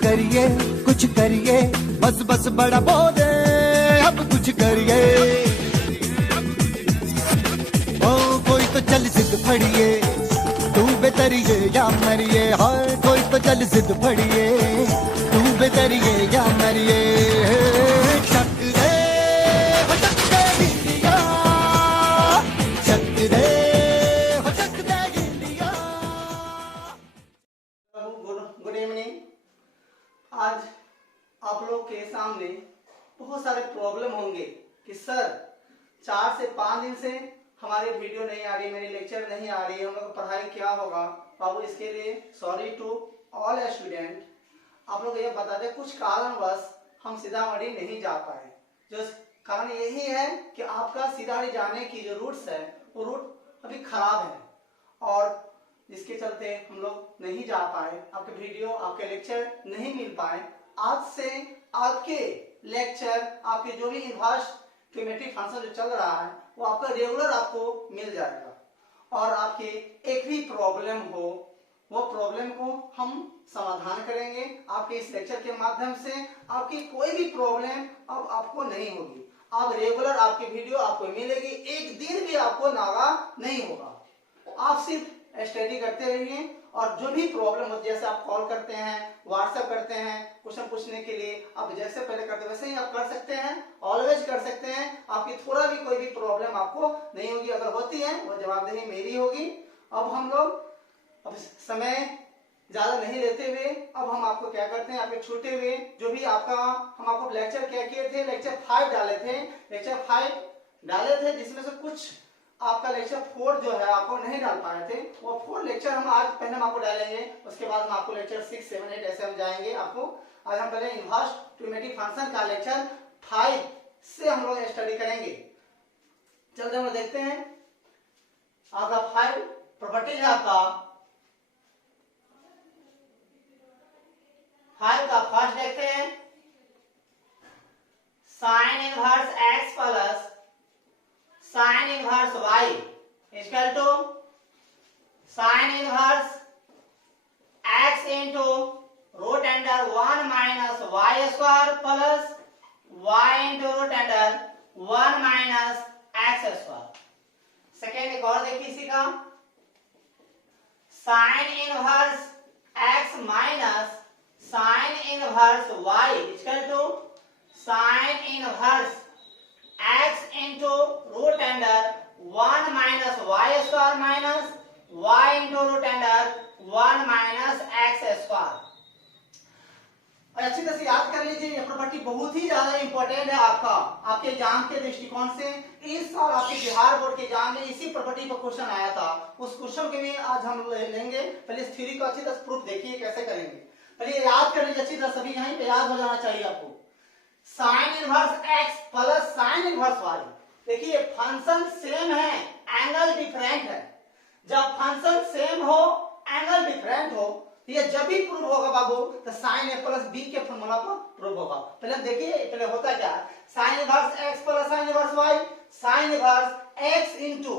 कुछ करिए, बस बस बड़ा बोले, अब कुछ करिए। ओ कोई तो चल जिद फड़िए, तू बेतरिए या मरिए। हाय कोई तो चल जिद फड़िए, तू बेतरिए या मरिए। चक दे हो चक दे गिलिया, चक दे हो चक दे गिलिया। Good evening. आज आप लोग के सामने बहुत सारे प्रॉब्लम होंगे कि सर 4 से 5 दिन से हमारी वीडियो नहीं आ रही, मेरी लेक्चर नहीं आ रही, हम लोग को पढ़ाई क्या होगा। बाबू इसके लिए सॉरी टू ऑल स्टूडेंट। आप लोग ये बता दें, कुछ कारणवश हम सीतामढ़ी नहीं जा पाए। जो कारण यही है कि आपका सीतामढ़ी जाने की जो रूट्स है वो रूट अभी खराब है, और जिसके चलते हम लोग नहीं जा पाए, आपके वीडियो आपके लेक्चर नहीं मिल पाए। आज से आपके लेक्चर, आपके जो भी इन्वर्स ट्रिमेटिक फंक्शन जो चल रहा है वो आपका रेगुलर आपको मिल जाएगा। और आपके एक भी प्रॉब्लम हो, वो प्रॉब्लम को हम समाधान करेंगे आपके इस लेक्चर के माध्यम से। आपकी कोई भी प्रॉब्लम अब आपको नहीं होगी, आप रेगुलर आपकी वीडियो आपको मिलेगी, एक दिन भी आपको नागा नहीं होगा। आप सिर्फ स्टडी करते रहिए, और जो भी प्रॉब्लम हो, जैसे आप कॉल करते हैं, व्हाट्सएप करते हैं क्वेश्चन पूछने के लिए, आप जैसे पहले करते वैसे ही आप कर सकते हैं, ऑलवेज कर सकते हैं। आपकी थोड़ा भी कोई भी प्रॉब्लम आपको नहीं होगी, अगर होती है वो जवाबदेही मेरी होगी। अब हम लोग अब समय ज्यादा नहीं लेते हुए, अब हम आपको क्या करते हैं, आपके छूटे हुए जो भी आपका हम आपको लेक्चर क्या किए थे, लेक्चर 5 डाले थे, लेक्चर 5 डाले थे, जिसमें से कुछ आपका लेक्चर 4 जो है आपको नहीं डाल पाए थे। वो 4 लेक्चर हम आज पहले हम आपको डालेंगे, उसके बाद हम आपको लेक्चर 6, 7, 8 ऐसे हम जाएंगे आपको। आज हम पहले इन्वर्स ट्रिमेटिक फंक्शन का लेक्चर 5 से हम लोग स्टडी करेंगे। चलते हम देखते हैं आपका 5 प्रॉपर्टी है आपका 5 का फर्स्ट देखते हैं, sine inverse x plus sine inverse y equal to sine inverse x into root under 1 minus y square plus y into root under 1 minus x square. Second एक और देखिए इसी का, sine inverse x minus sine inverse y equal to sine inverse x into root under 1 minus y square minus y into root under 1 minus x square. और अच्छी तरह से याद कर लीजिए, ये प्रॉपर्टी बहुत ही ज्यादा इंपॉर्टेंट है आपका, आपके एग्जाम के दृष्टिकोण से। इस साल आपके बिहार बोर्ड के एग्जाम में इसी प्रॉपर्टी पर क्वेश्चन आया था, उस क्वेश्चन के में आज हम लेंगे। पहले इस थ्योरी को अच्छी तरह प्रूफ देखिए कैसे करेंगे, पहले याद कर लीजिए अच्छी तरह, सभी यहीं पे याद हो जाना चाहिए आपको। Sine inverse x plus sine inverse y, देखिए फंक्शन सेम है, एंगल डिफरेंट है। जब फंक्शन सेम हो, एंगल डिफरेंट हो, ये जब भी प्रूव होगा बाबू, तो साइन a प्लस b के फॉर्मूला पर प्रूव होगा। पहले देखिए पहले होता क्या है, sine inverse x plus sine inverse y, sine inverse x into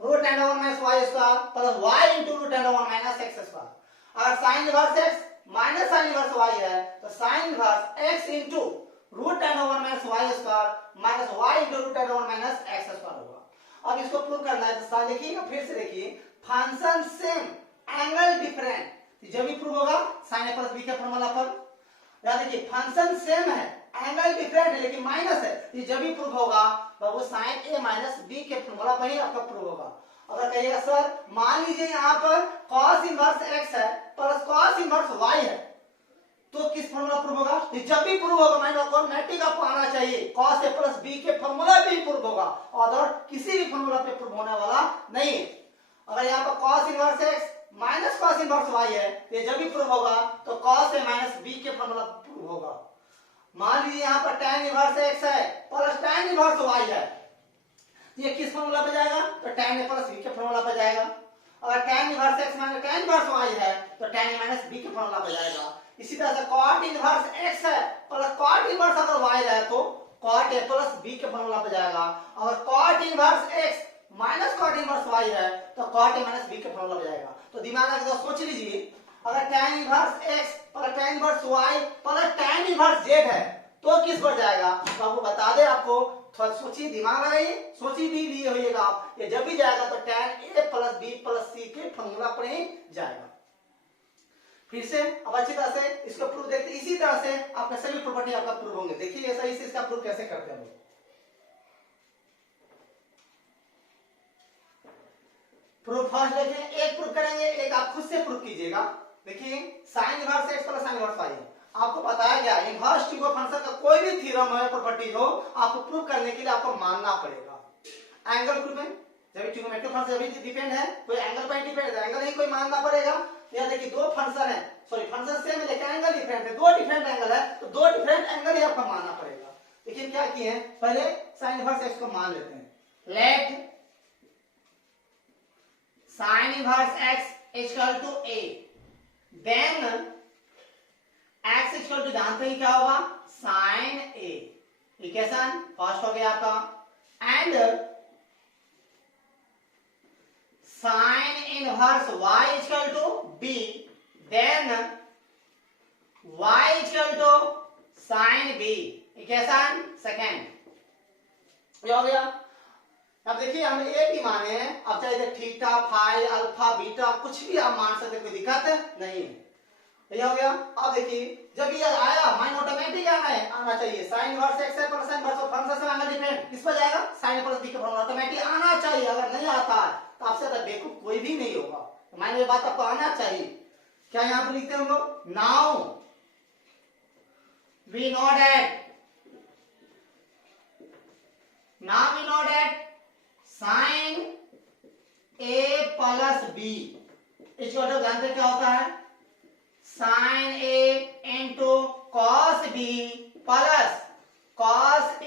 root under 1 minus y square plus y into root under 1 minus x square. अगर sine inverse x minus sine inverse y है, तो sine inverse x into root under 1 minus y square minus y into root under 1 minus x square होगा। अब इसको prove करना है, तो देखिए फिर से देखिए, फंक्शन सेम एंगल डिफरेंट, जब भी प्रूव होगा साइन a प्लस b के फॉर्मूला पर। याद देखिए फंक्शन सेम है, एंगल डिफरेंट है लेकिन माइनस है, ये जब भी प्रूव होगा वो साइन a माइनस b के फॉर्मूला पर ही आपका प्रूव होगा। अगर कहिएगा सर मान लीजिए यहाँ पर cos इनवर्स x है प्लस cos इनवर्स y है, तो किस फॉर्मूला प्रूव होगा, जब भी प्रूव होगा मैथमेटिक आपको आना चाहिए, cos a प्लस b के फॉर्मूला पे ही प्रूव होगा, और किसी भी फॉर्मूला पे प्रूव होने वाला नहीं है। अगर यहाँ पर cos inverse x minus cos inverse y है, ये जब भी प्रूव होगा तो cos a माइनस b के फॉर्मूला प्रूव होगा। मान लीजिए यहाँ पर tan इनवर्स x है प्लस tan इनवर्स y है, ये किस फॉर्मूला पे जाएगा, तो tan a प्लस b के फॉर्मूला पे जाएगा। अगर tan inverse x minus tan inverse y है, तो tan a माइनस b के फॉर्मूला पे जाएगा। इसी तरह से cot इनवर्स x है प्लस cot इनवर्स अगर y है, तो cot a प्लस b के फॉर्मूला पे जाएगा। अगर cot inverse x minus cot inverse y है, तो cot a माइनस b के फॉर्मूला पे जाएगा। तो दिमाग में सोच लीजिए, अगर अगर tan inverse x plus tan inverse y plus tan inverse z है तो किस पर जाएगा? तो आपको बता दे, आपको थोड़ा सोचिए, दिमाग लगाइए, सोची भी लिए होइएगा आप। ये जब भी जाएगा तो tan a plus b plus c के फॉर्मूला पर ही जाएगा। फिर से अब अच्छी तरह से इसको प्रूफ देखते हैं। इसी तरह से आपका सभी प्रॉपर्टी आपका प्रूफ होंगे। देखिए सही से इसका प्रूफ कैसे करते हैं हम लोग। प्रूफ फर्स्ट देखिए, एक प्रूफ करेंगे, एक आप खुद से प्रूफ कीजिएगा। देखिए sine inverse x plus sine inverse y आपको बताया गया, इनवर्स ट्यूब फंक्शन का कोई भी थ्योरम है, प्रॉपर्टी हो, आपको प्रूफ करने के लिए आपको मानना पड़ेगा। एंगल प्रूफ में जब ट्रिग्नोमेट्रिक फंक्शन जब डिपेंड है, कोई एंगल पर डिपेंड है, एंगल ही कोई मानना पड़ेगा। या देखिए दो फंक्शन है, सॉरी फंक्शन सेम है लेकिन एंगल डिफरेंट है, दो डिफरेंट एंगल है तो दो डिफरेंट एंगल ही आपको मानना पड़ेगा। देखिए क्या किए हैं, पहले साइन इनवर्स x को मान लेते हैं। Let sin inverse x equal to a, then x equal to जानते हैं क्या होगा, sin a। इक्वेशन फर्स्ट हो गया आपका। And sin inverse y equal to b, then y equal to sin b। Equation second ये हो गया। अब देखिए हम ए भी माने हैं, अब चाहे थीटा फाई अल्फा बीटा कुछ भी आप मान सकते, कोई दिक्कत नहीं है। ये हो गया। अब देखिए जब ये आया माइन ऑटोमेटिक आना चाहिए, साइन इनवर्स x है प्लस साइन इनवर्स फंक्शन से एंगल डिफरेंट किस पर जाएगा, साइन प्लस b का फॉर्मूला ऑटोमेटिक आना चाहिए। अगर नहीं आता है तो आपसे ज्यादा बेवकूफ कोई भी नहीं होगा। तो माइन ये बात आपको आना चाहिए। क्या यहां पर लिखते हैं हम लोग, now we know that sine a plus b इसको जानते क्या होता है, sine a into cos b plus cos a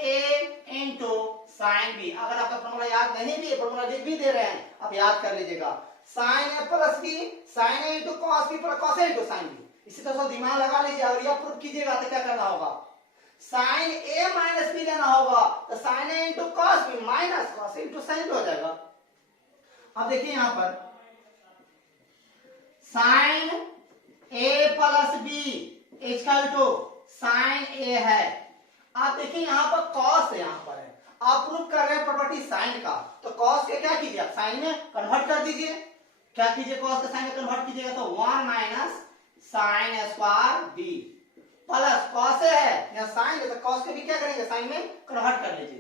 into sine b। अगर आपका फॉर्मूला याद नहीं भी है, फॉर्मूला लिख भी दे रहे हैं, आप याद कर लीजिएगा। Sine a plus b, sine a into cos b plus cos a into sine b। इसी तरह से दिमाग लगा लीजिए। अगर यह प्रूफ कीजिएगा तो क्या करना होगा, साइन a माइनस b लेना होगा, तो sine a into cos b minus cos a into sine b हो जाएगा। अब देखिए यहां पर sine a plus b equal to sine a है। आप देखिए यहां पर कॉस यहां पर है, आप प्रूफ कर रहे हैं प्रॉपर्टी साइन का, तो कॉस के क्या कीजिए आप साइन में कन्वर्ट कर दीजिए। क्या कीजिए, कॉस का साइन में कन्वर्ट कीजिएगा तो 1 minus sine square b plus cos है या साइन है तो कॉस के भी क्या करेंगे साइन में कन्वर्ट कर लीजिए।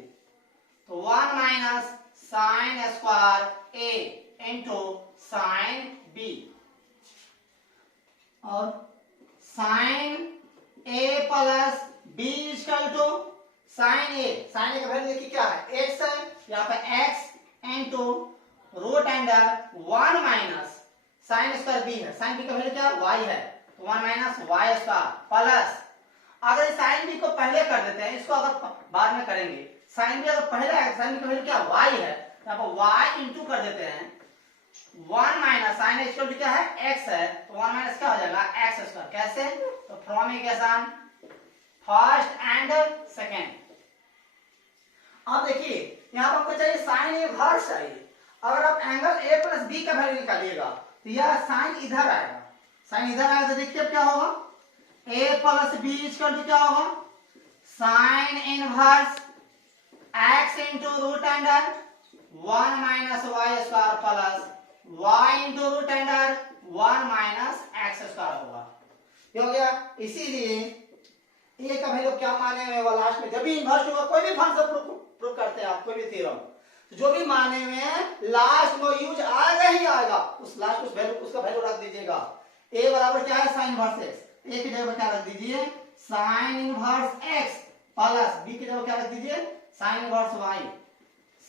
तो 1 minus sine square a into sine b और sine a plus b equal to sine a। Sine a का वैल्यू देखिए क्या है, x है, यहाँ पे x into root under 1 minus sine square b है, साइन b का वैल्यू क्या y है, 1 माइनस वाई स्क्वायर प्लस, अगर साइन बी को पहले कर देते हैं, इसको अगर बाद में करेंगे, साइन बी अगर पहले है, साइन बी का वैल्यू क्या y है, तो यहाँ पर y इंटू कर देते हैं 1 माइनस साइन इक्वल टू क्या है x है, तो 1 माइनस क्या हो जाएगा x स्क्वायर। कैसे, तो from equation first and second. अब देखिए यहाँ पर आपको चाहिए साइन इनवर्स चाहिए। अगर आप एंगल a प्लस b का वैल्यू निकालिएगा तो यह साइन इधर आएगा, साइन इधर आएगा तो देखिए अब क्या होगा, a plus b equal to क्या होगा, sine inverse x into root under 1 minus y square plus y into root under 1 minus x square होगा। ये हो गया। इसीलिए a का वैल्यू क्या माने में वो लास्ट में जब भी इनवर्स होगा, कोई भी फंक्शन प्रूव करते हैं आप, कोई भी थ्योरम, तो जो भी माने में लास्ट में यूज आएगा ही आएगा, उस लास्ट उस वैल्यू उसका वैल्यू रख दीजिएगा। a बराबर क्या है साइन इनवर्स x, a की जगह क्या रख दीजिए sine inverse x plus b की जगह क्या रख दीजिए sine inverse y,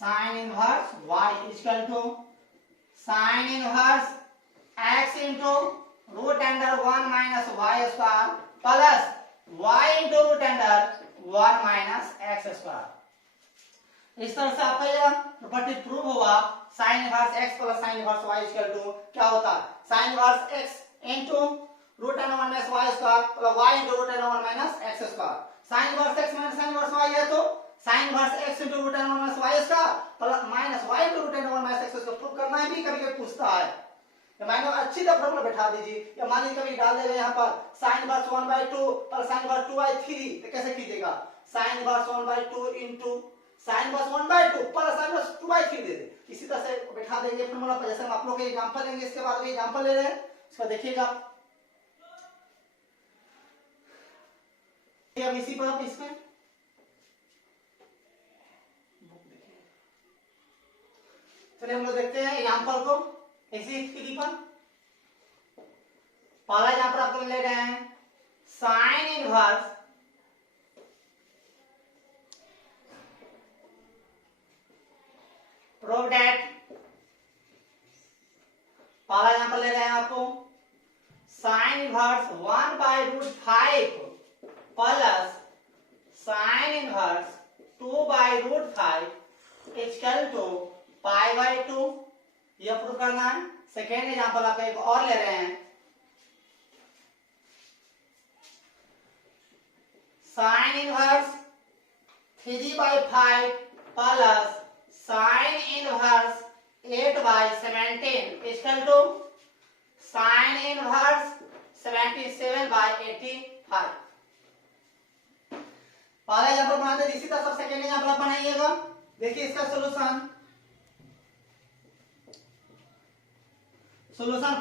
sine inverse y equal to sine inverse x into root under 1 minus y square plus y into root under 1 minus x square. इस तरह से आपका यह प्रॉपर्टी प्रूव हुआ, sine inverse x plus sine inverse y equal to क्या होता है, sine inverse x into root under 1 minus y square plus y into root under 1 minus x square. Sine inverse x minus sine inverse y है तो sine inverse x into root under 1 minus y square plus minus y into root under 1 minus x square prove करना है भी, कभी कभी पूछता है। या माइनस अच्छी तरह फॉर्मूला बैठा दीजिए। या मान लीजिए कभी डाल देगा यहाँ पर साइन इनवर्स 1/2 और साइन इनवर्स 2/3, तो कैसे कीजिएगा, sine inverse 1/2 into sine inverse 1/2 plus sine inverse 2/3 दे दे। इसी तरह से बैठा देंगे फॉर्मूला पर। जैसे हम आप लोग के एग्जांपल लेंगे, इसके बाद में एग्जांपल ले रहे हैं, इसका देखिएगा। अब इसी पर इसमें चलिए हम लोग देखते हैं एग्जांपल को इसी स्थिति पर। पहला एग्जांपल आप लोग ले रहे हैं साइन इनवर्स प्रूव दैट। पहला एग्जांपल ले रहे हैं आपको sine inverse 1/√5 plus sine inverse 2/√5 equal to π/2। यह प्रूव करना है। सेकेंड एग्जांपल आप एक और ले रहे हैं sine inverse 3/5 plus sine inverse 8/17 equal to sine inverse 77/85। पहला एग्जांपल बनाते हैं, इसी तरह सब सेकेंड एग्जांपल आप बनाइएगा। देखिए इसका solution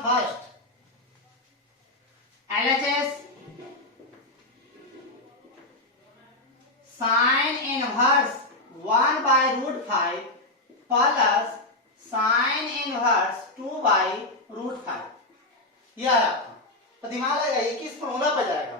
first LHS sign inverse 1/√5 plus sine inverse 2/√5। यह है आपका। तो दिमाग लगाइए किस फॉर्मूला पर जाएगा।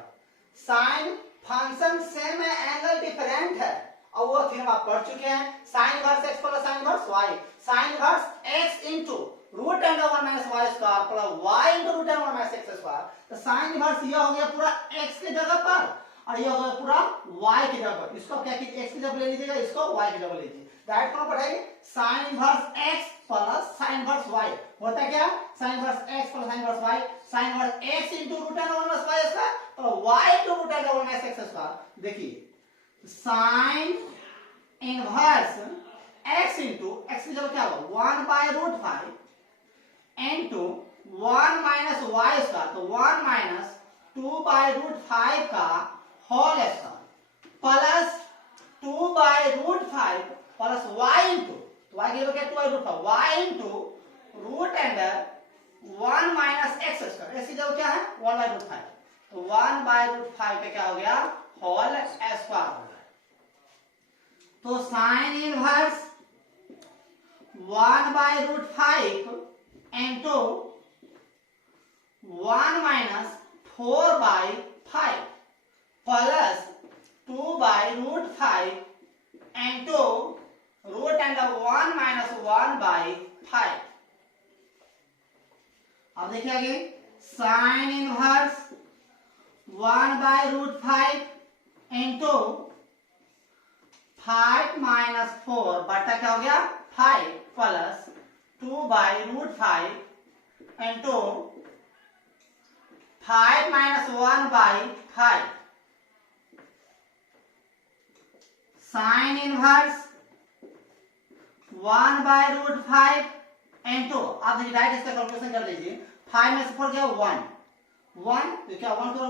साइन फंक्शन सेम है, एंगल डिफरेंट है, और वो थ्योरम आप पढ़ चुके हैं। Sine inverse x plus sine inverse y, sine inverse x into root and 1 minus y square plus y into root and 1 minus x square. तो साइन इनवर्स ये हो गया पूरा x की जगह पर, और ये हो गया पूरा y की जगह पर। इसको क्या कीजिए, x की जगह ले लीजिएगा, इसको y की जगह लीजिए। डायरेक्ट फॉर्म पढ़ाइए sine inverse x plus sine inverse y होता क्या, sine inverse x plus sine inverse y, sine inverse x into root and 1 minus y square plus y into root and 1 minus x square. देखिए sine inverse x into x की जगह क्या होगा 1/√5 into 1 minus y square, तो 1 minus 2/√5 का whole square plus 2/√5 plus y into, तो y की जगह क्या 2/√5 y into root under 1 minus x square, इसकी जगह क्या है 1/√5, तो 1/√5 का क्या हो गया होल स्क्वायर हो गया। तो sine inverse 1/√5 into 1 minus 4/5 plus 2/√5 into root under 1 minus 1/5। अब देखिए आगे साइन इनवर्स 1/√5 इनटू 5 माइनस 4 बटा क्या हो गया 5 plus 2/√5 into 5 minus 1/5। Sign inverse 1/√5 into, आप देखिए डायरेक्ट इसका कैलकुलेशन कर लीजिए। 5 में से 4 क्या 1 तो क्या 1 करो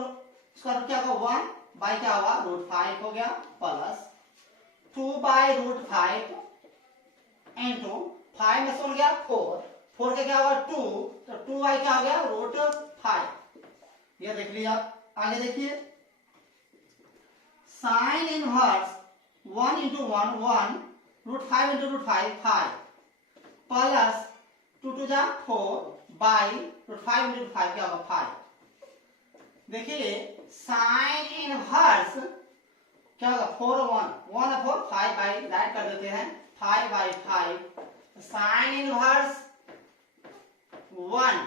स्क्वायर क्या होगा 1 बाई क्या होगा √5 हो गया प्लस 2/√5 इनटू 5 में से 1 गया 4 का क्या होगा 2, तो 2 क्या हो गया √5। ये देख लीजिए आप। आगे देखिए sine inverse 1 into 1 1 √5 into √5 5 plus 2 2 जा 4 बाई √5 इंटू √5 क्या होगा 5। देखिए साइन इनवर्स क्या होगा 4 1 1 4 5 बाई डाइट कर देते हैं 5/5 साइन इनवर्स 1।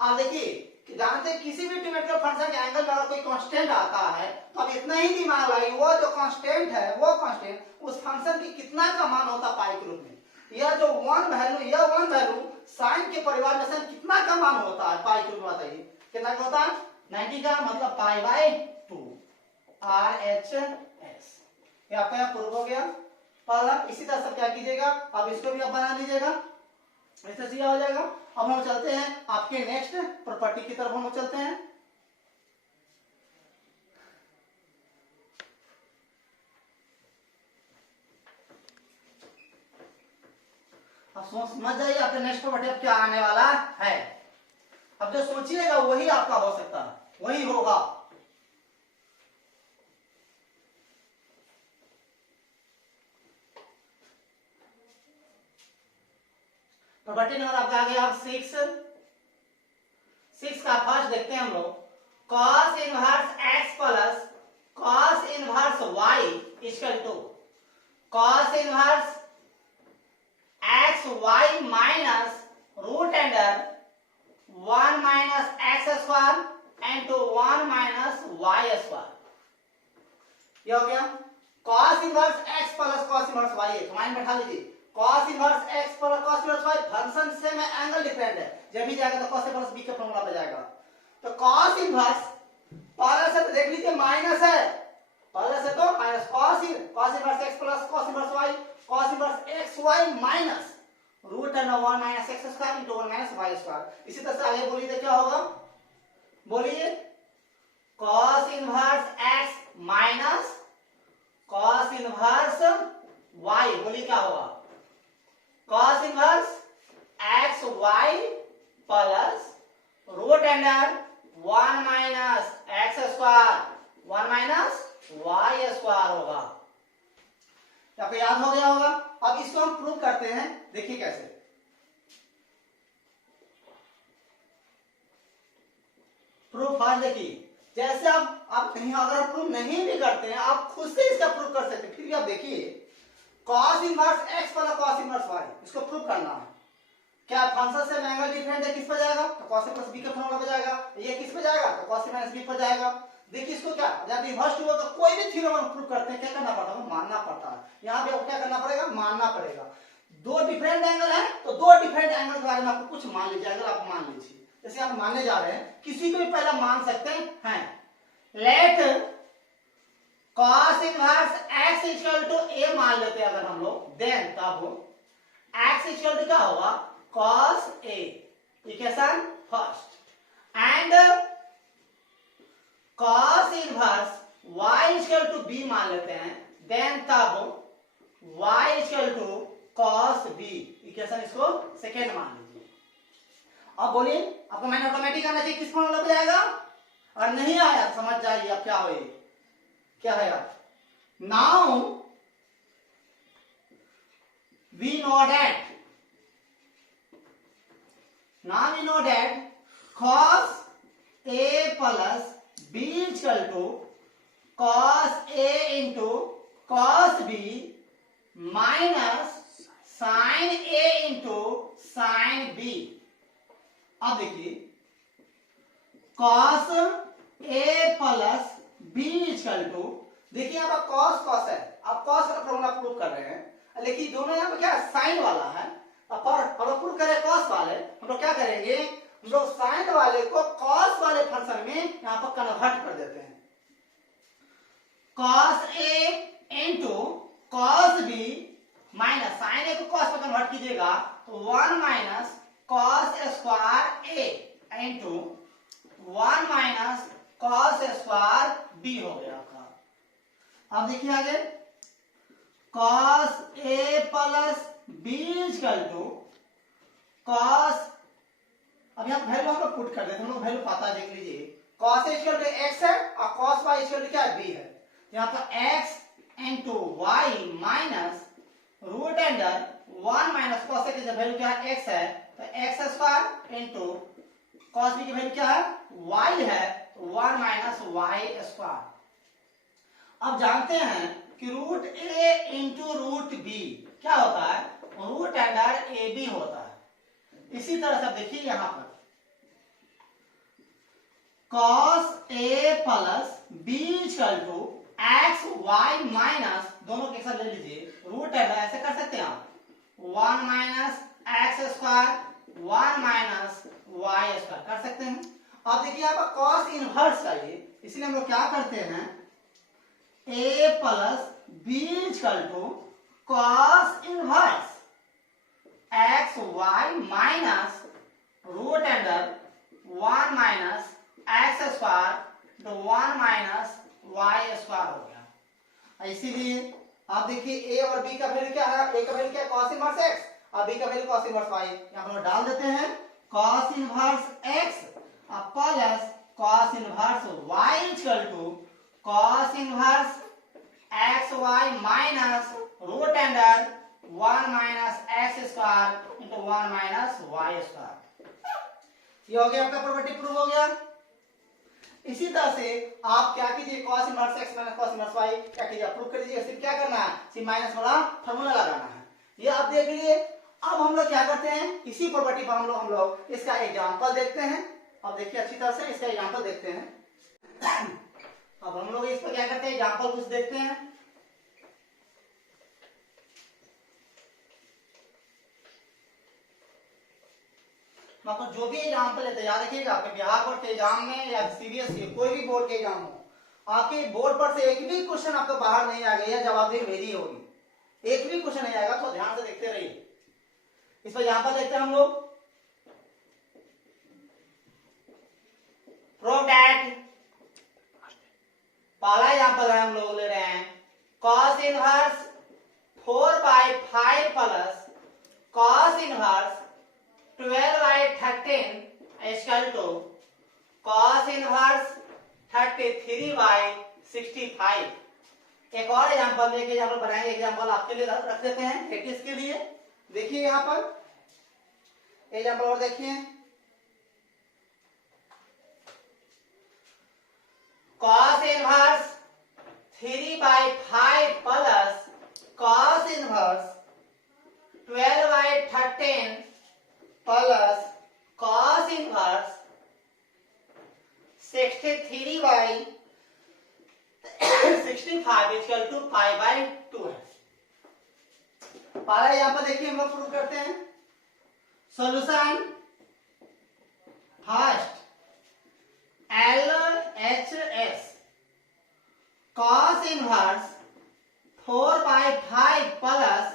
अब देखिए जानते हैं किसी भी ट्रिमेट्रिकल फंक्शन के एंगल में अगर कोई कांस्टेंट आता है तो अब इतना ही दिमाग लगाइए वो जो कांस्टेंट है वो कांस्टेंट उस फंक्शन की कितना का मान होता पाई के रूप में। यह जो 1 वैल्यू साइन के परिवार में से कितना का मान होता है पाई के रूप में बताइए कितना का होता है 90 का मतलब π/2 RHS। ये आपका प्रूव हो गया पहला। इसी तरह से क्या कीजिएगा अब इसको भी आप बना लीजिएगा। इस तरह से क्या हो जाएगा। अब हम चलते हैं आपके नेक्स्ट प्रॉपर्टी की तरफ हम चलते हैं। अब समझ जाइए आपके नेक्स्ट प्रॉपर्टी अब क्या आने वाला है। अब जो सोचिएगा वही आपका हो सकता है, वही होगा। प्रॉपर्टी नंबर आपका आ गया अब 6 का फर्स्ट देखते हैं हम लोग। cos inverse x plus cos inverse y equal to cos inverse x y minus root under 1 minus x square into 1 minus y square. ये हो गया cos inverse x plus cos inverse y है, तो mind बैठा लीजिए। cos inverse x plus cos inverse y function से में angle different है, जब भी जाएगा तो cos a प्लस b के फॉर्मूला पे जाएगा। तो cos इनवर्स पहले से तो देख लीजिए माइनस है, पहले से तो minus cos inverse x plus cos inverse y, cos inverse x y minus root under 1 minus x square into 1 minus y square. इसी तरह से आगे बोलिए तो क्या होगा, बोलिए cos inverse x minus cos inverse y, बोलिए क्या होगा। cos inverse x y plus root under 1 minus x square 1 minus y square होगा। आपको याद हो गया होगा। अब इसको हम प्रूव करते हैं, देखिए कैसे। प्रूफ फर्स्ट देखिए, जैसे आप कहीं अगर प्रूफ नहीं भी करते हैं आप खुद से इसका प्रूफ कर सकते हैं। फिर भी आप देखिए cos inverse x plus cos inverse y, इसको प्रूव करना है। क्या फंक्शन से एंगल डिफरेंट है, किस पर जाएगा तो cos a प्लस b के फॉर्मूला पे जाएगा। ये किस पे जाएगा तो cos a माइनस b पर जाएगा। देखिए इसको क्या जब रिवर्स हुआ तो कोई भी थ्योरम हम प्रूव करते हैं क्या करना पड़ता है, मानना पड़ता है। यहाँ पे क्या करना पड़ेगा, मानना पड़ेगा। दो डिफरेंट एंगल है तो दो डिफरेंट एंगल के बारे में आपको कुछ मान लीजिए। अगर आप मान लीजिए जैसे आप मानने जा रहे हैं, किसी को भी पहला मान सकते हैं। Let cos inverse x equal to a मान लेते हैं अगर हम लोग, देन तब x इक्वल टू क्या होगा cos a, equation first, and cos inverse y equal to b मान लेते हैं, देन तब y equal to cos b, equation इसको सेकेंड मान लीजिए। अब बोलिए आपको मैंने ऑटोमेटिक आना चाहिए, किस फॉर्मूला पे जाएगा। और नहीं आया समझ जाइए अब क्या होए, क्या है यार। Now we know that cos a plus b equal to cos a into cos b minus sin a into sin b। अब देखिए cos a plus b equal to, देखिए यहाँ पर cos है, आप cos का फॉर्मूला प्रूव कर रहे हैं, लेकिन दोनों यहाँ पर क्या sin वाला है। अब पर प्रूव करें cos वाले, हम लोग क्या करेंगे, हम लोग sin वाले को cos वाले फंक्शन में यहाँ पर कन्वर्ट कर देते हैं। cos a into cos b minus sin a को cos में कन्वर्ट कीजिएगा तो 1 minus cos square a into 1 minus cos square b हो गया आपका। अब देखिए आगे cos a plus b equal to cos, अब यहाँ वैल्यू हम लोग पुट कर देते हैं, हम लोग वैल्यू पता है, देख लीजिए cos a equal to x है और cos y इक्वल टू क्या है b है। यहाँ पर x into y minus root under 1 minus cos a की वैल्यू क्या है x है, तो x square into cos b की वैल्यू क्या है y है, 1 माइनस y स्क्वायर। अब जानते हैं कि root a into root b क्या होता है, रूट अंडर ए बी होता है। इसी तरह से देखिए यहां पर cos a plus b equal to x y minus, दोनों के साथ ले लीजिए रूट अंडर, ऐसे कर सकते हैं आप 1 minus x square 1 minus y square कर सकते हैं। अब देखिए आपका cos इनवर्स चाहिए, इसलिए हम लोग क्या करते हैं a plus b equal to cos inverse x y minus root under 1 minus x square तो 1 माइनस वाई स्क्वायर हो गया। इसीलिए आप देखिए ए और बी का वैल्यू क्या है, ए का वैल्यू क्या है cos इनवर्स x और बी का वैल्यू cos इनवर्स y। यहां पर डाल देते हैं cos inverse x plus cos inverse y equal to cos inverse xy minus root under 1 minus x square into 1 minus y square. ये हो गया आपका प्रॉपर्टी प्रूव हो गया। इसी तरह से आप क्या कीजिए cos inverse x minus cos inverse y क्या कीजिए प्रूव कर दीजिए। सिर्फ क्या करना है, सिर्फ माइनस वाला फार्मूला लगाना है। ये आप देख लिए। अब हम लोग क्या करते हैं, इसी प्रॉपर्टी पर हम लोग इसका एग्जांपल देखते हैं। अब देखिए अच्छी तरह से इसका एग्जांपल देखते हैं। अब हम लोग इस पर क्या करते हैं, एग्जांपल कुछ देखते हैं। मतलब जो भी एग्जाम्पल लेते हैं याद रखिएगा, आपके बिहार बोर्ड के एग्जाम में या सीबीएसई कोई भी बोर्ड के एग्जाम हो, आपके बोर्ड पर से एक भी क्वेश्चन आपको बाहर नहीं आ गया, जवाबदेही मेरी होगी। एक भी क्वेश्चन नहीं आएगा तो ध्यान से देखते रहिए। इस पर एग्जाम्पल देखते हैं हम लोग। प्रूव दैट, पहला एग्जाम्पल है हम लोग ले रहे हैं cos inverse 4/5 plus cos inverse 12/13 equal to cos inverse 33/65। एक और एग्जांपल देखिए, यहाँ पर बनाएंगे एग्जांपल आपके लिए रख देते हैं प्रैक्टिस के लिए। देखिए यहाँ पर एग्जांपल और देखिए cos inverse 3/5 plus cos inverse 12/13 plus cos inverse 63/65 equal to π/2 है। पहला यहां पर देखिए हम लोग प्रूव करते हैं। Solution first LHS cos inverse 4/5 plus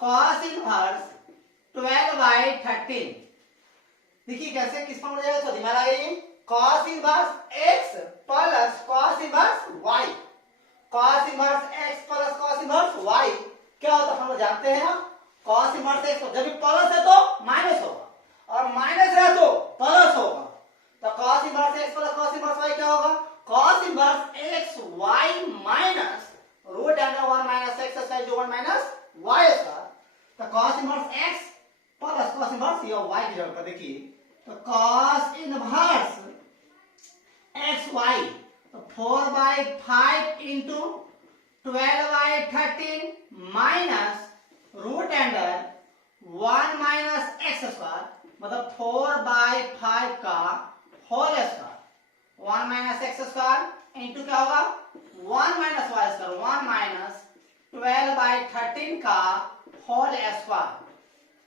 cos inverse 12/13। देखिए कैसे किस फॉर्म में जाएगा, तो दिमाग लगाइए। cos inverse x plus cos inverse y, cos inverse x plus cos inverse y क्या होता है हम लोग जानते हैं। cos इनवर्स x जब भी प्लस है तो माइनस होगा और माइनस है तो प्लस होगा। तो cos inverse x plus cos inverse y क्या होगा, cos inverse x y minus root under 1 minus x square जो 1 माइनस y स्क्वायर। तो cos inverse x plus cos inverse ये y की जगह पर देखिए, तो cos इनवर्स x y तो 4/5 into 12/13 minus root under 1 minus x square मतलब 4/5 का whole square 1 minus x square into क्या होगा 1 माइनस y स्क्वायर 1 माइनस 12/13 का होल स्क्वायर।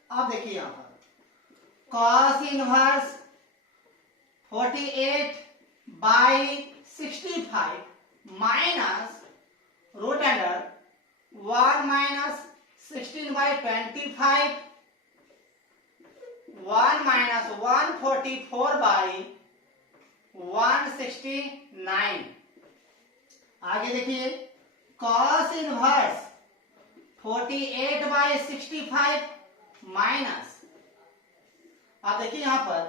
अब देखिए यहां पर cos inverse 48/65 minus root under 1 minus 16/25 1 minus 144/169। आगे देखिए cos इनवर्स 48/65 माइनस, आप देखिए यहां पर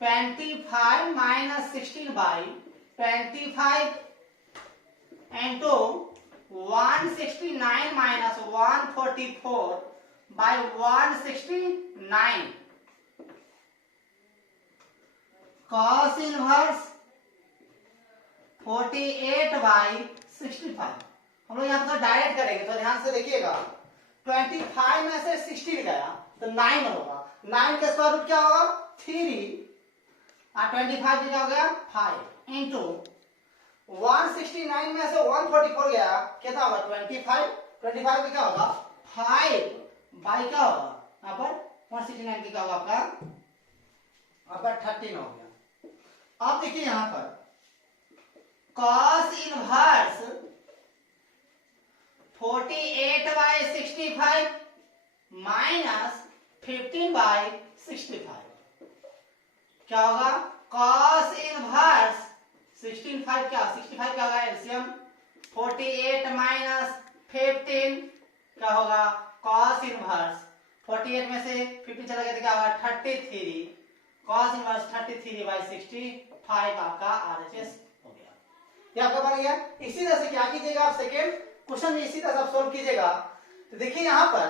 25 minus 16/25 into 169 minus 144/169 cos inverse 48/65। हम लोग यहाँ पर डायरेक्ट करेंगे तो ध्यान से देखिएगा। 25 में से 16 गया तो 9 होगा, 9 का स्क्वायर रूट क्या होगा 3 और 25 क्या हो गया 5 इंटू 169 में से 144 गया कितना होगा 25 का क्या होगा 5 बाई क्या होगा यहाँ पर 169 की क्या होगा आपका 13 हो गया। अब देखिए यहां पर cos इनवर्स 48/65 माइनस 15/65 क्या होगा cos इनवर्स 65 क्या 65 क्या होगा एलसीएम 48 माइनस 15 क्या होगा cos इनवर्स 48 में से 15 चला गया तो क्या होगा 33 cos इनवर्स 33/65 आपका आरएचएस हो गया। ये आपका बन गया। इसी तरह से क्या कीजिएगा आप सेकेंड क्वेश्चन में इसी तरह से आप सोल्व कीजिएगा। तो देखिए यहाँ पर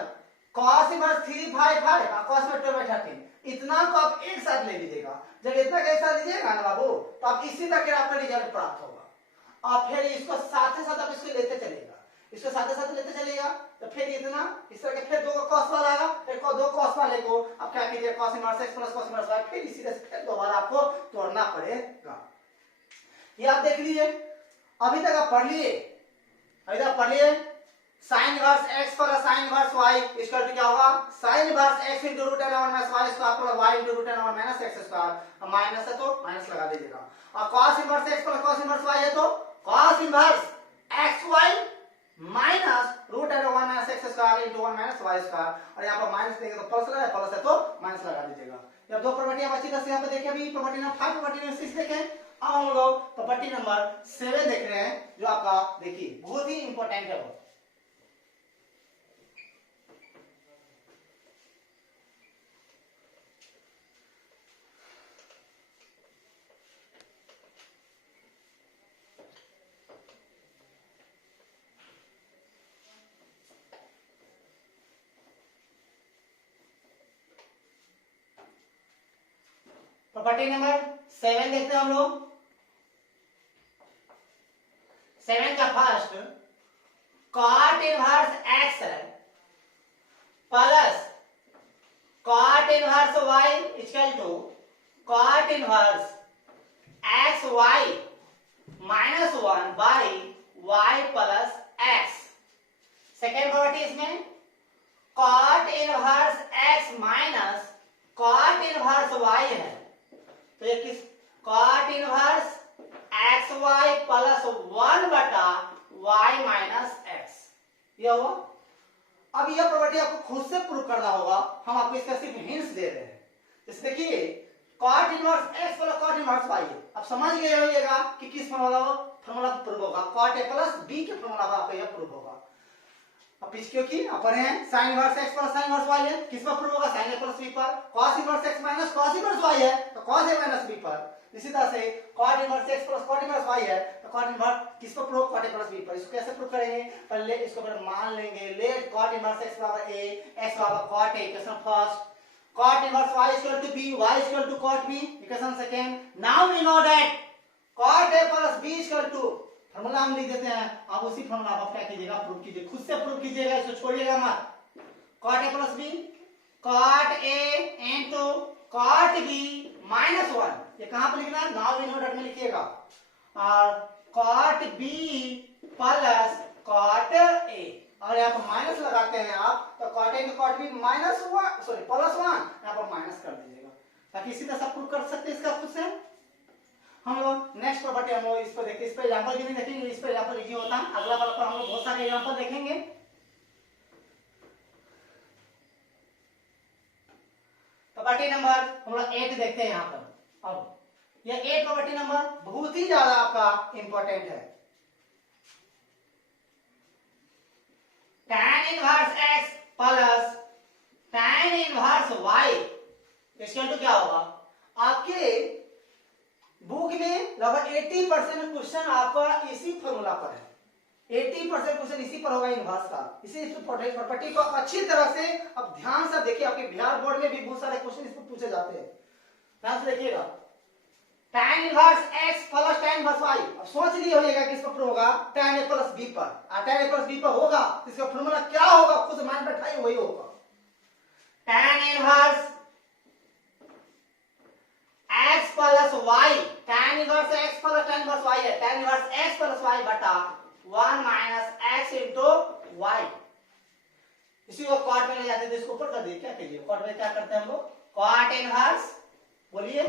cos इनवर्स 3/5 और cos में 12/13 इतना तो आप एक साथ ले लीजिएगा। जब इतना का एक साथ लीजिएगा ना बाबू तो आप इसी तरह आपका रिजल्ट प्राप्त होगा। और फिर इसको साथ ही साथ आप इसको लेते चलेगा, इसको साथ ही साथ लेते चलेगा तो फिर इतना इस तरह के फिर दो cos वाला आएगा, फिर दो cos वाले को आप क्या कीजिए cos inverse x plus cos inverse y फिर इसी तरह से फिर दोबारा आपको तोड़ना पड़ेगा। ये आप देख लीजिए अभी तक आप पढ़ लिए, अभी तक पढ़ लिए sin inverse x plus sin inverse y equal to क्या होगा sin inverse x into root n over minus y square plus y into root n over minus x square. अब माइनस है तो माइनस लगा दीजिएगा और cos inverse x plus cos inverse y है तो cos inverse xy minus root n over minus x square into 1 minus y square और यहाँ पर माइनस देंगे तो प्लस लगा, प्लस है तो माइनस लगा दीजिएगा। जब दो प्रॉपर्टी हम अच्छी तरह से यहाँ पे देखें, अभी प्रॉपर्टी नंबर 5 प्रॉपर्टी नंबर 6 देखें, अब हम लोग प्रॉपर्टी नंबर 7 देख रहे हैं जो आपका देखिए बहुत ही इंपॉर्टेंट है वो। प्रॉपर्टी नंबर 7 देखते हैं हम लोग। 7 का फर्स्ट cot इनवर्स x है plus cot inverse y equal to cot inverse xy minus 1 by y plus x। Second property इसमें cot inverse x minus cot inverse y है तो ये किस cot इनवर्स xy प्लस 1 बटा y minus x ये हुआ। अब यह प्रॉपर्टी आपको खुद से प्रूव करना होगा, हम आपको इसका सिर्फ हिंट्स दे रहे हैं। जैसे देखिए cot inverse x plus cot inverse y है, अब समझ गए होइएगा कि किस फॉर्मूला प्रूव होगा, cot a प्लस b के फॉर्मूला पर आपका यह प्रूव होगा। अब क्योंकि अपन है sin inverse x plus sin inverse y है, किस पर प्रूव होगा sin a प्लस b पर। cos inverse x minus cos inverse y है तो cos a माइनस b पर। इसी तरह से cot inverse x plus cot inverse y है तो cot इनवर्स किस पर prove cot a plus b पर। इसको कैसे प्रूव करेंगे, पहले इसको पहले मान लेंगे लेट cot इनवर्स x बराबर a x बराबर cot a equation first, cot inverse y equal to b y equal to cot b equation second. Now we know that cot a plus b equal to formula हम लिख देते हैं, आप उसी formula आप क्या कीजिएगा प्रूव कीजिए, खुद से प्रूव कीजिएगा, इसको छोड़िएगा मत। cot a plus b cot a into cot b minus 1 ये कहां पर लिखना है नाउ वी नो दैट में लिखिएगा और cot b plus cot a और यहाँ पर माइनस लगाते हैं आप तो cot a into cot b minus 1 sorry plus 1 यहाँ पर माइनस कर दीजिएगा ताकि इसी तरह सब प्रूव कर सकते हैं इसका खुद से। हम लोग नेक्स्ट प्रॉपर्टी हम लोग इस पर देखते हैं, इस पर एग्जांपल भी नहीं देखेंगे, इस पर एग्जांपल इजी होता है, अगला वाला पर हम लोग बहुत सारे एग्जांपल देखेंगे। प्रॉपर्टी नंबर हम लोग 8 देखते हैं यहाँ पर। अब ये 8 प्रॉपर्टी नंबर बहुत ही ज्यादा आपका इंपॉर्टेंट है। tan inverse x plus tan inverse y equal to क्या होगा, आपके बुक में लगभग 80% क्वेश्चन आपका इसी फॉर्मूला पर है, 80% क्वेश्चन इसी पर होगा इनवर्स का। इसी प्रॉपर्टी को अच्छी तरह से अब ध्यान से देखिए, आपके बिहार बोर्ड में भी बहुत सारे क्वेश्चन इस पर पूछे जाते हैं, ध्यान से देखिएगा। tan inverse x plus tan inverse y, अब सोच लिए होइएगा कि इसका प्रूव होगा tan a प्लस b पर, tan a प्लस b पर होगा तो इसका फॉर्मूला क्या होगा, खुद माइंड बैठाइए वही होगा। tan inverse x plus y, tan inverse x plus tan inverse y है, tan inverse x plus y बटा 1 माइनस x into y। इसी को cot में ले जाते हैं तो इसको ऊपर कर दिए, क्या कीजिए cot में क्या करते हैं हम लोग cot इनवर्स बोलिए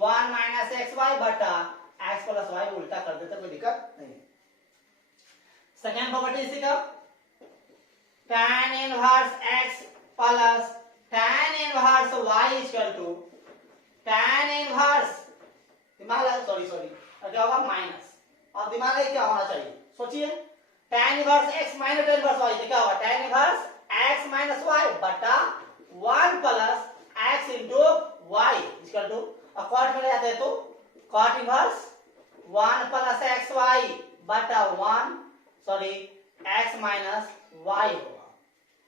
1 माइनस xy बटा x प्लस y उल्टा कर देते, कोई दिक्कत नहीं। सेकेंड प्रॉपर्टी इसी का tan inverse x plus tan inverse y equal to tan inverse, दिमाग लगा, सॉरी और क्या होगा माइनस, और दिमाग लगा क्या होना चाहिए सोचिए, tan inverse x minus tan inverse y, तो क्या होगा tan inverse x minus y बटा 1 plus x into y equal to, और कॉट में ले जाते हैं तो cot inverse 1 plus x y बटा 1 सॉरी x माइनस y होगा।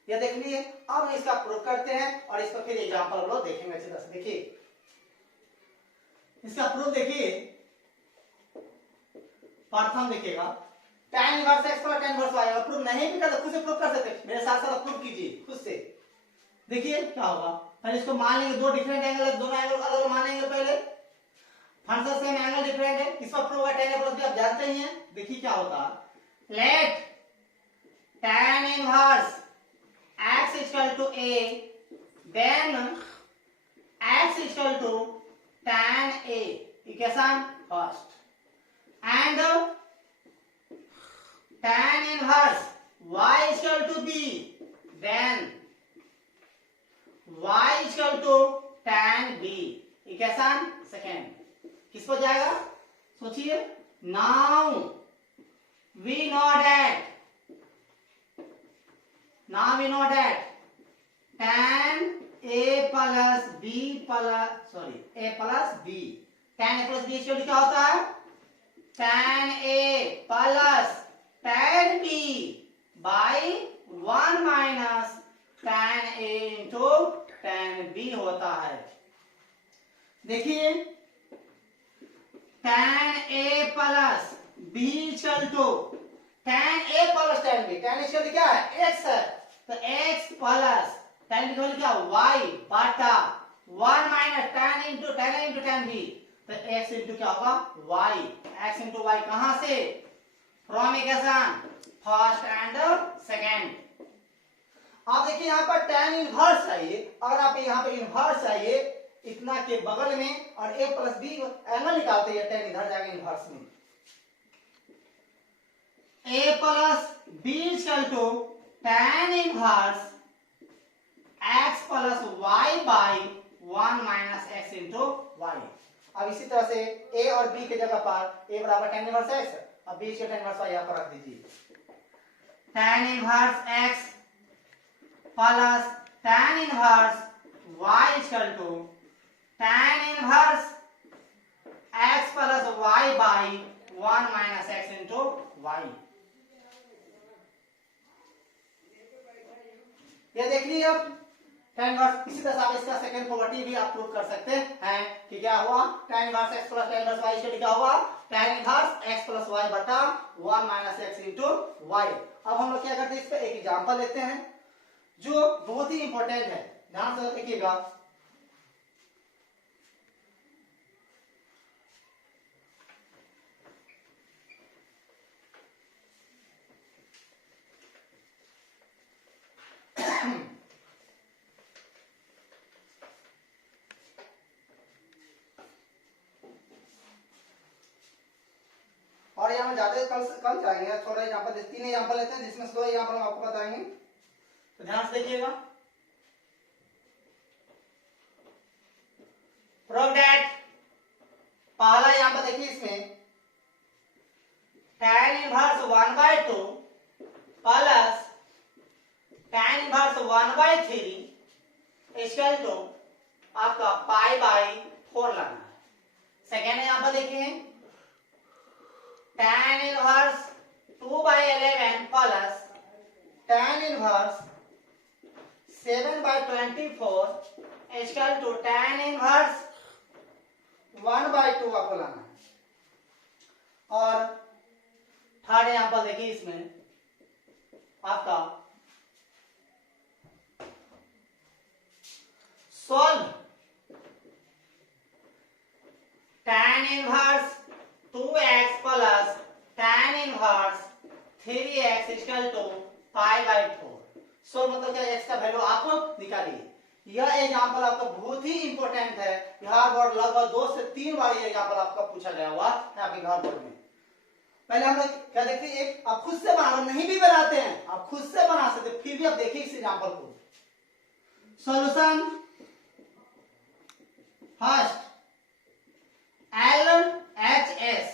ये देख लिए। अब इसका प्रूफ करते हैं और इस पर फिर एग्जांपल हम लोग देखेंगे अच्छी तरह से। देखिए इसका प्रूफ देखिए, प्रथम देखिएगा tan inverse x plus tan inverse y, अगर प्रूफ नहीं भी कर तो खुद से प्रूफ कर सकते हैं, मेरे साथ साथ प्रूफ कीजिए खुद से। देखिए क्या होगा, पहले इसको मान लेंगे, दो डिफरेंट एंगल है, दोनों एंगल अलग मान लेंगे पहले, फंक्शन सेम एंगल डिफरेंट है, इस पर प्रूफ है tan इनवर्स भी आप जानते ही हैं। देखिए क्या होता, let tan inverse x equal to a then x equal to tan a, equation first, and tan inverse y equal to b then y equal to tan b, equation second. किस पर जाएगा सोचिए, now we know that tan a plus b plus a plus b, tan a plus b equal क्या होता है tan a plus tan b by 1 minus tan a into tan b होता है। देखिए tan a plus b equal to tan a plus tan b, tan equal क्या है x है, तो x प्लस tan इक्वल क्या y बटा 1 minus tan into tan a into tan b, तो x इंटू क्या होगा y, x इंटू y कहां से, from equation first and second. आप देखिए यहाँ पर tan इनवर्स चाहिए, अगर आप यहाँ पे इनवर्स चाहिए इतना के बगल में और a प्लस b एंगल निकालते हैं, tan इधर जाएगा इनवर्स में, a plus b equal to tan inverse x plus y by 1 minus x into y। अब इसी तरह से a और b के जगह पर a बराबर tan इनवर्स x और b के tan इनवर्स y यहाँ पर रख दीजिए, tan inverse x plus tan inverse y equal to tan inverse x plus y by 1 minus x into y। ये देख लीजिए अब tan इनवर्स, इसी तरह से आप इसका सेकंड प्रॉपर्टी भी आप प्रूव कर सकते हैं कि क्या हुआ tan inverse x plus tan inverse y equal क्या हुआ tan inverse x plus y बटा 1 माइनस x इंटू y। अब हम लोग क्या करते हैं, इस पर एक एग्जांपल लेते हैं जो बहुत ही इंपॉर्टेंट है, ध्यान से देखिएगा। और यहाँ ज्यादा कल जाएंगे, थोड़ा एग्जांपल, 3 एग्जांपल लेते हैं जिसमें से 2 एग्जांपल हम आपको बताएंगे, तो ध्यान से देखिएगा। प्रूव दैट, पहला एग्जांपल देखिए, इसमें tan inverse 1/2 plus tan inverse 1/3 equal to आपका पाई बाई 4 लाना है। सेकेंड एग्जांपल देखिए, tan inverse 2/11 plus tan inverse 7/24 equal to tan inverse 1/2 आपको लाना है। और थर्ड एग्जांपल देखिए, इसमें आपका solve tan inverse 2x plus tan inverse 3x equal to π/4। So मतलब क्या, x का वैल्यू आप निकालिए। यह एग्जांपल आपका बहुत ही इंपॉर्टेंट है, यहाँ बोर्ड लगभग 2 से 3 बार ये एग्जांपल आपका पूछा गया हुआ है आपके घर बोर्ड में। पहले हम लोग क्या देखते हैं, एक आप खुद से बना, नहीं भी बनाते हैं आप खुद से बना सकते, फिर भी आप देखिए इस एग्जांपल को। Solution first LHS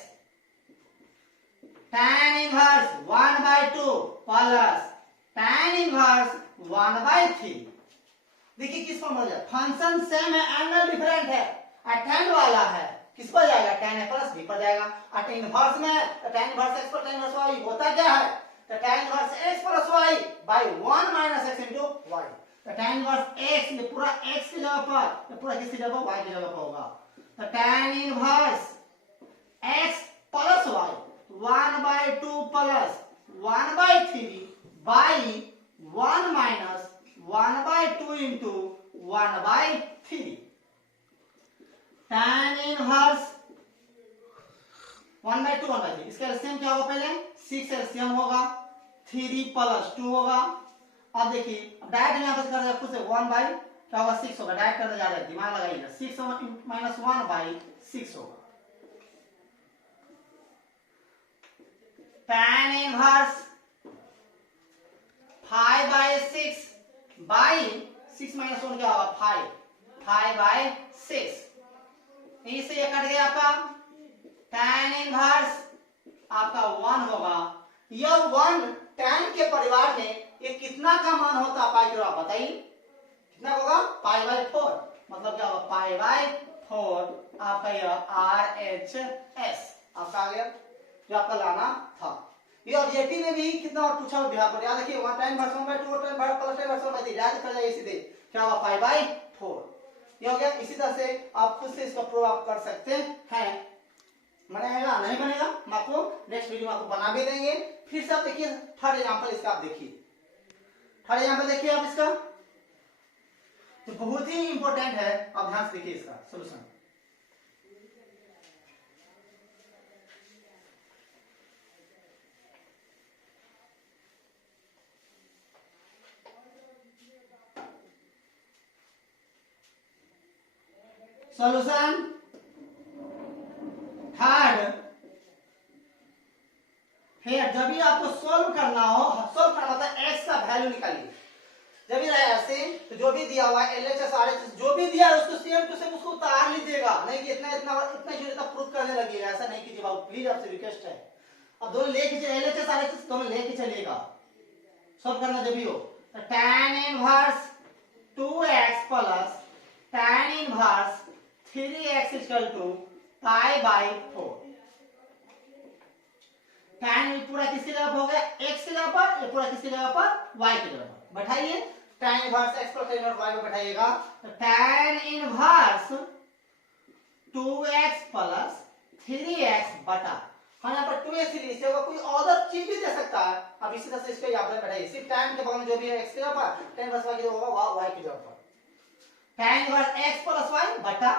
tan inverse 1/2 plus tan inverse 1/3। देखिए किस फॉर्म हो जाए, फंक्शन सेम है, एंगल डिफरेंट है, tan वाला है किस पर जाएगा, tan a प्लस b पर जाएगा। और tan इनवर्स में तो tan इनवर्स x पर tan इनवर्स y होता क्या है, तो tan inverse x plus y by 1 minus x into y। तो tan इनवर्स x ये पूरा x की जगह पर, ये पूरा किसकी जगह पर, y की जगह पर होगा। तो tan inverse x plus y 1/2 plus 1/3 by 1 minus 1/2 into 1/3। tan inverse 1/2 1/3, इसका एलसीएम क्या होगा, पहले 6 एलसीएम होगा, 3 प्लस 2 होगा। अब देखिए डायरेक्ट यहां पर कर रहे हैं खुद से 1 बाई क्या होगा 6 होगा, डायरेक्ट करने जा रहे हैं, दिमाग लगाइएगा, 6 माइनस 1/6 होगा। tan इनवर्स 5/6 बाई 6 माइनस 1 क्या होगा 5/6। इससे ये कट गया आपका, tan इनवर्स आपका 1 होगा। यह 1 tan के परिवार में ये कितना का मान होता है पाई, आप बताइए कितना होगा, π/4, मतलब क्या होगा π/4 आपका यह RHS आपका आ गया, जो आपका लाना था। ये ऑब्जेक्टिव में भी कितना और पूछा हुआ बिहार पर, याद रखिए 1 tan इनवर्स 1/2 और tan प्लस tan इनवर्स 1/3 याद कर जाइए, सीधे क्या होगा π/4। ये हो गया। इसी तरह से आप खुद से इसका प्रूव आप कर सकते हैं। बनेगा नहीं बनेगा, हम आपको नेक्स्ट वीडियो में आपको बना भी देंगे। फिर से आप देखिए थर्ड एग्जांपल इसका, आप देखिए थर्ड एग्जांपल देखिए आप इसका, तो बहुत ही इंपॉर्टेंट है, आप ध्यान से देखिए इसका सॉल्यूशन। सॉल्यूशन थर्ड, फिर जब भी आपको सोल्व करना हो, सोल्व करना होता है x का वैल्यू निकालिए। जब भी रहे ऐसे तो जो भी दिया हुआ है LHS RHS जो भी दिया है उसको सेम टू सेम उसको उतार लीजिएगा, नहीं कि इतना इतना इतना जो इतना प्रूफ करने लगिएगा, ऐसा नहीं कीजिए बाबू, प्लीज आपसे रिक्वेस्ट है। अब दोनों लेके चलिए, LHS RHS दोनों लेके चलिएगा, सोल्व करना जब भी हो। तो tan inverse 2x plus tan inverse 3x equal to π/4। tan पूरा किसकी जगह पर हो गया, x की जगह पर, ये पूरा किसकी जगह पर, y की जगह पर बैठाइए। tan inverse x plus tan inverse y में बैठाइएगा, तो tan inverse 2x plus 3x बटा, हम यहाँ पर 2x ही लीजिए, कोई और चीज भी दे सकता है। अब इसी तरह से इसको यहाँ पर बैठाइए, सिर्फ tan के बगल में जो भी है x की जगह पर, tan इनवर्स y की जगह होगा y की जगह पर। tan inverse x plus y बटा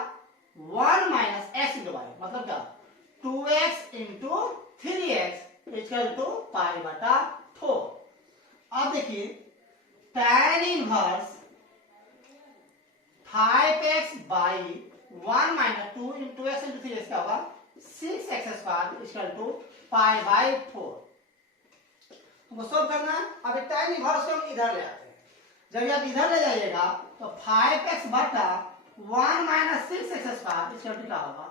1 माइनस x इंटू y, मतलब क्या 2x into 3x equal to π/4। अब देखिए tan inverse 5x by 1 minus 2 into x into 3x क्या होगा 6x² इक्वल टू π/4। हमको सोल्व करना है। अब tan इनवर्स को हम इधर ले आते हैं, जब आप इधर ले जाइएगा तो 5x बटा 1 माइनस 6x² इक्वल टू क्या होगा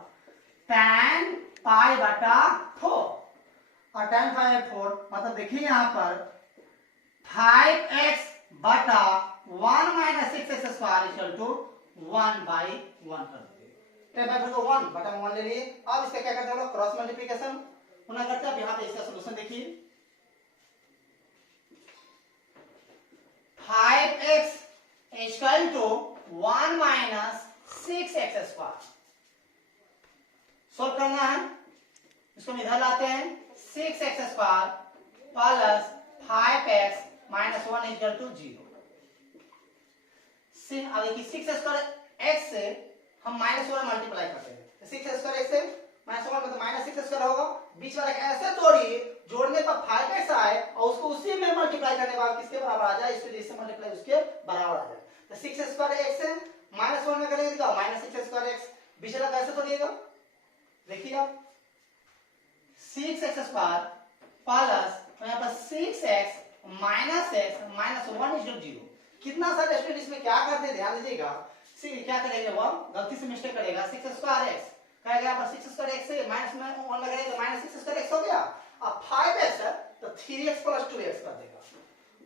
tan π/4, और tan π/4 मतलब देखिए यहाँ पर 5x बटा 1 माइनस 6x² इक्वल टू 1/1 कर दिए, 10/4 को 1 बटा 1 ले लिए। अब इसका क्या करते हैं हम लोग, क्रॉस मल्टीप्लिकेशन पुनः करते हैं। अब यहाँ पे इसका सॉल्यूशन देखिए, 5x equal to 1 minus 6x²। Solve करना है, इसको हम इधर लाते हैं, 6x² plus 5x minus 1 equal to 0। अब देखिए 6x² x से हम माइनस 1 मल्टीप्लाई करते हैं, 6x² x से माइनस 1 मतलब माइनस 6x² होगा। बीच वाला ऐसे तोड़िए, जोड़ने पर 5x आए और उसको उसी में मल्टीप्लाई करने के बाद किसके बराबर आ जाए, इसलिए इससे मल्टीप्लाई उसके बराबर आ जाए। तो 6x² x से माइनस 1 में करेंगे माइनस 6x² x, बीच वाला कैसे तोड़िएगा, देखिए आप 6x² प्लस यहाँ पर 6x minus x minus 1 equal 0। कितना सारे स्टूडेंट इसमें क्या करते हैं ध्यान दीजिएगा। सी क्या करेंगे वो गलती से मिस्टेक करेगा 6 स्क्वायर x कहेगा यहाँ पर 6 स्क्वायर x से माइनस में 1 लगाएगा तो माइनस 6 स्क्वायर x हो गया। अब 5x है तो 3x प्लस 2x कर देगा,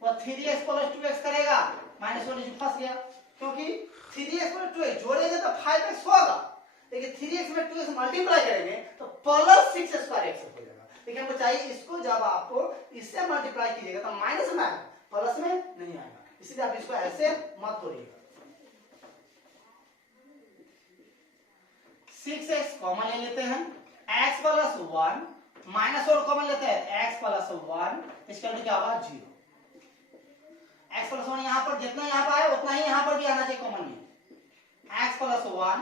वो 3x प्लस 2x करेगा माइनस 1 फंस गया क्योंकि 3x प्लस 2x जोड़ेंगे तो 5x होगा, लेकिन 3x में 2x मल्टीप्लाई करेंगे तो प्लस 6 स्क्वायर x हो जाएगा। लेकिन हमको चाहिए इसको जब आपको इससे मल्टीप्लाई कीजिएगा तो माइनस में आएगा, प्लस में नहीं आएगा, इसलिए आप इसको ऐसे मत तोड़िएगा। 6x कॉमन ले लेते हैं, x प्लस 1 माइनस 1 कॉमन लेते हैं, x प्लस 1 इसका क्या होगा 0। x प्लस 1 यहाँ पर जितना यहाँ पर आए उतना ही यहाँ पर भी आना चाहिए कॉमन में। x plus 1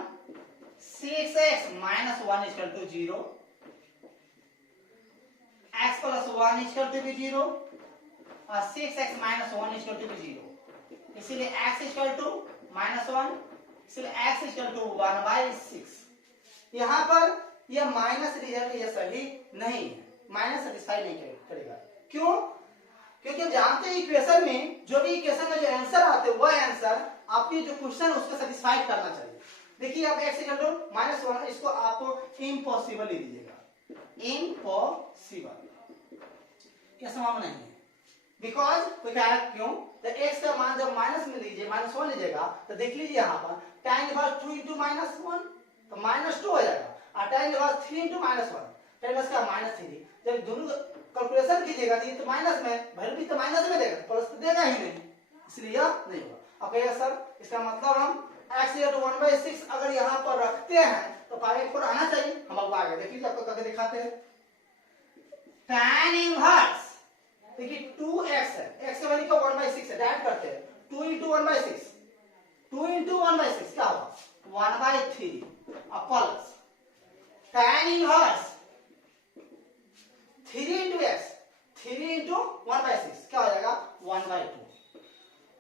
6x minus 1 equal to 0, x plus 1 equal to भी 0 और 6x माइनस 1 इक्वल टू भी 0, इसीलिए x इक्वल टू माइनस 1, इसलिए x इक्वल टू 1/6। यहाँ पर यह माइनस रिजल्ट ये सही नहीं है, माइनस सेटिस्फाई नहीं करेगा। क्यों? क्योंकि हम जानते हैं इक्वेशन में जो भी इक्वेशन में जो आंसर आते हैं वह आंसर आपकी जो क्वेश्चन उसको सेटिस्फाई करना चाहिए। देखिए आप x इक्वल टू माइनस 1 इसको आप इम्पॉसिबल ले लीजिएगा, इम्पॉसिबल, यह संभव नहीं है। बिकॉज क्यों? तो x का मान जब माइनस में लीजिए माइनस 1 लीजिएगा तो देख लीजिए यहाँ पर tan इनवर्स 2 into माइनस 1 तो माइनस 2 हो जाएगा और tan inverse 3 into minus 1 tan inverse का माइनस 3। जब दोनों कैलकुलेशन कीजिएगा तो ये तो माइनस में वैल्यू भी तो माइनस में देगा, प्लस तो देगा ही नहीं, इसलिए यह नहीं होगा। अब कहिएगा सर इसका मतलब हम x इक्वल टू 1/6 अगर यहाँ पर रखते हैं तो पाई पर आना चाहिए, हम अब आ गए। देखिए आपको करके दिखाते हैं। tan इनवर्स देखिए 2x है, x का वैल्यू का 1/6 है, डायरेक्ट करते हैं 2 into 1/6, 2 into 1/6 क्या होगा 1/3 और plus tan inverse 3 into x 3 into 1/6 क्या हो जाएगा 1/2।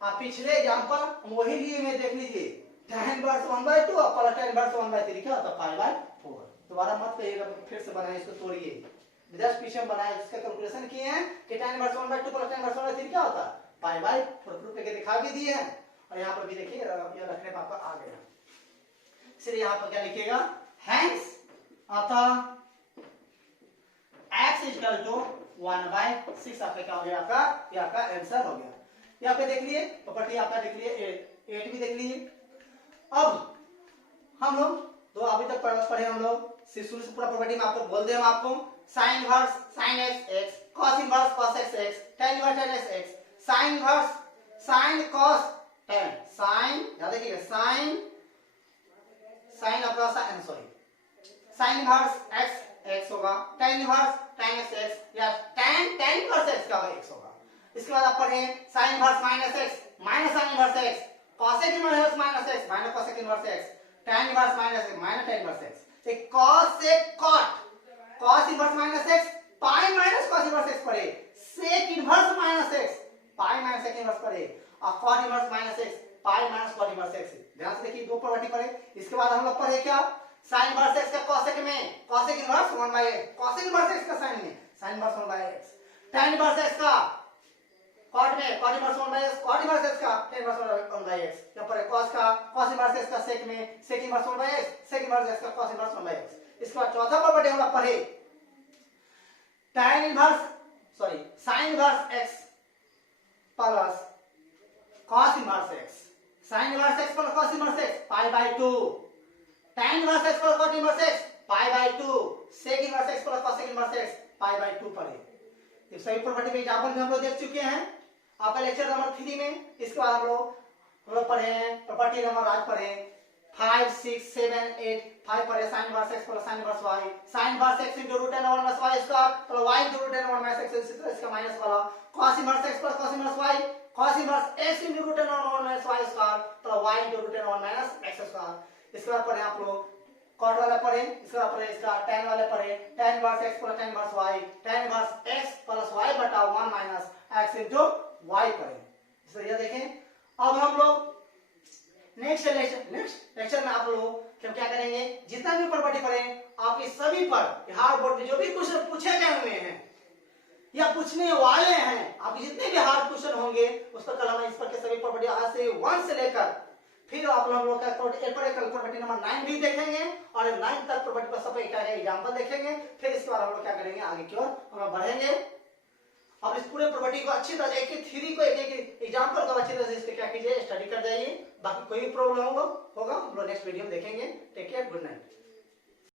आप पिछले एग्जांपल हम वही लिए में देख लीजिए tan इनवर्स 1/2 और प्लस tan इनवर्स 1/3 क्या होता है 5/4। दोबारा मत कहिएगा, फिर से बनाइए इसको, तोड़िए। जस्ट पीछे बनाए इसका कैलकुलेशन किए हैं कि tan inverse 1/2 plus tan inverse 1/3 क्या होता है 5/4, प्रूफ करके दिखा भी दिए हैं और यहाँ पर भी देखिए ये रखने पर आ गया। इसलिए यहाँ पर क्या लिखिएगा, हेंस अतः x इक्वल टू 1/6 आपका क्या हो गया, आपका आंसर हो गया। यहाँ पे देख लिए प्रॉपर्टी आपका देख लिए 8 भी देख लिए। अब हम लोग दो अभी तक पढ़े हम लोग शुरू से पूरा प्रॉपर्टी में आपको बोल दे हम आपको sin inverse sin x cos inverse cos x tan inverse tan x sin inverse sin cos tan sin याद रखिएगा sin आपका sin इनवर्स x होगा, tan इनवर्स tan x या tan इनवर्स x का x होगा। इसके बाद आप पढ़े sin inverse -x minus sin inverse x cosec inverse -x minus cosec inverse x tan inverse -x minus tan inverse x से cosec cot cos inverse -x pi minus cos inverse x पढ़े, sec inverse -x pi minus sec inverse पढ़े और cot inverse -x pi minus cot inverse x। ध्यान से देखिए दो property पढ़े। इसके बाद हम लोग पढ़े क्या sin इनवर्स x का cosec में cosec inverse 1/x cosec inverse x का sin में sin inverse 1/x tan inverse x का cot में cot inverse 1/x cot inverse x का tan इनवर्स 1/x। यहाँ पर cos का cos इनवर्स x का sec में sec inverse 1/x sec inverse x का cos इनवर्स 1/x। इसके बाद चौथा प्रॉपर्टी हम लोग पढ़े tan inverse sin inverse x plus cos inverse x sin inverse x plus cos inverse x π/2 tan inverse x plus cot inverse x π/2 sec inverse x plus cosec inverse x π/2 पढ़े। ये सभी property में example भी हम लोग देख चुके हैं आपका लेक्चर नंबर 3 में। इसके बाद हम लोग पढ़े हैं प्रॉपर्टी नंबर आज पढ़े 5 6 7 8 5 पढ़े sin inverse x plus sin inverse y sin inverse x into root n 1 minus y square plus y into root n 1 minus x इसी तरह इसका माइनस वाला cos inverse x plus cos inverse y cos inverse x into root n 1 minus y square plus y into root n 1 minus x square. इसके बाद पढ़े आप लोग cot वाला पढ़े, इसके बाद पढ़े इसका tan वाले पढ़े tan inverse x plus tan inverse y tan inverse x plus y बटा 1 minus x into y पढ़े। इसलिए देखें अब हम लोग नेक्स्ट लेक्चर में आप लोग क्या करेंगे, जितना भी प्रॉपर्टी पढ़े आपके सभी पर हार्ड बोर्ड में जो भी क्वेश्चन पूछे गए हुए हैं या पूछने वाले हैं। आपके जितने भी हार्ड क्वेश्चन होंगे उस पर कल हम इस पर के सभी प्रॉपर्टी आज से 1 से लेकर फिर आप लोग का प्रॉपर्टी नंबर 9 भी देखेंगे और 9 तक प्रॉपर्टी पर सब क्या है एग्जांपल देखेंगे। फिर इसके बाद हम लोग क्या करेंगे आगे की ओर हम बढ़ेंगे। अब इस पूरे प्रॉपर्टी को अच्छी तरह एक थ्योरी को एक एग्जांपल को अच्छी तरह से इसके क्या कीजिए स्टडी कर जाइए। बाकी कोई भी प्रॉब्लम होगा हम लोग नेक्स्ट वीडियो में देखेंगे। Take care, good night.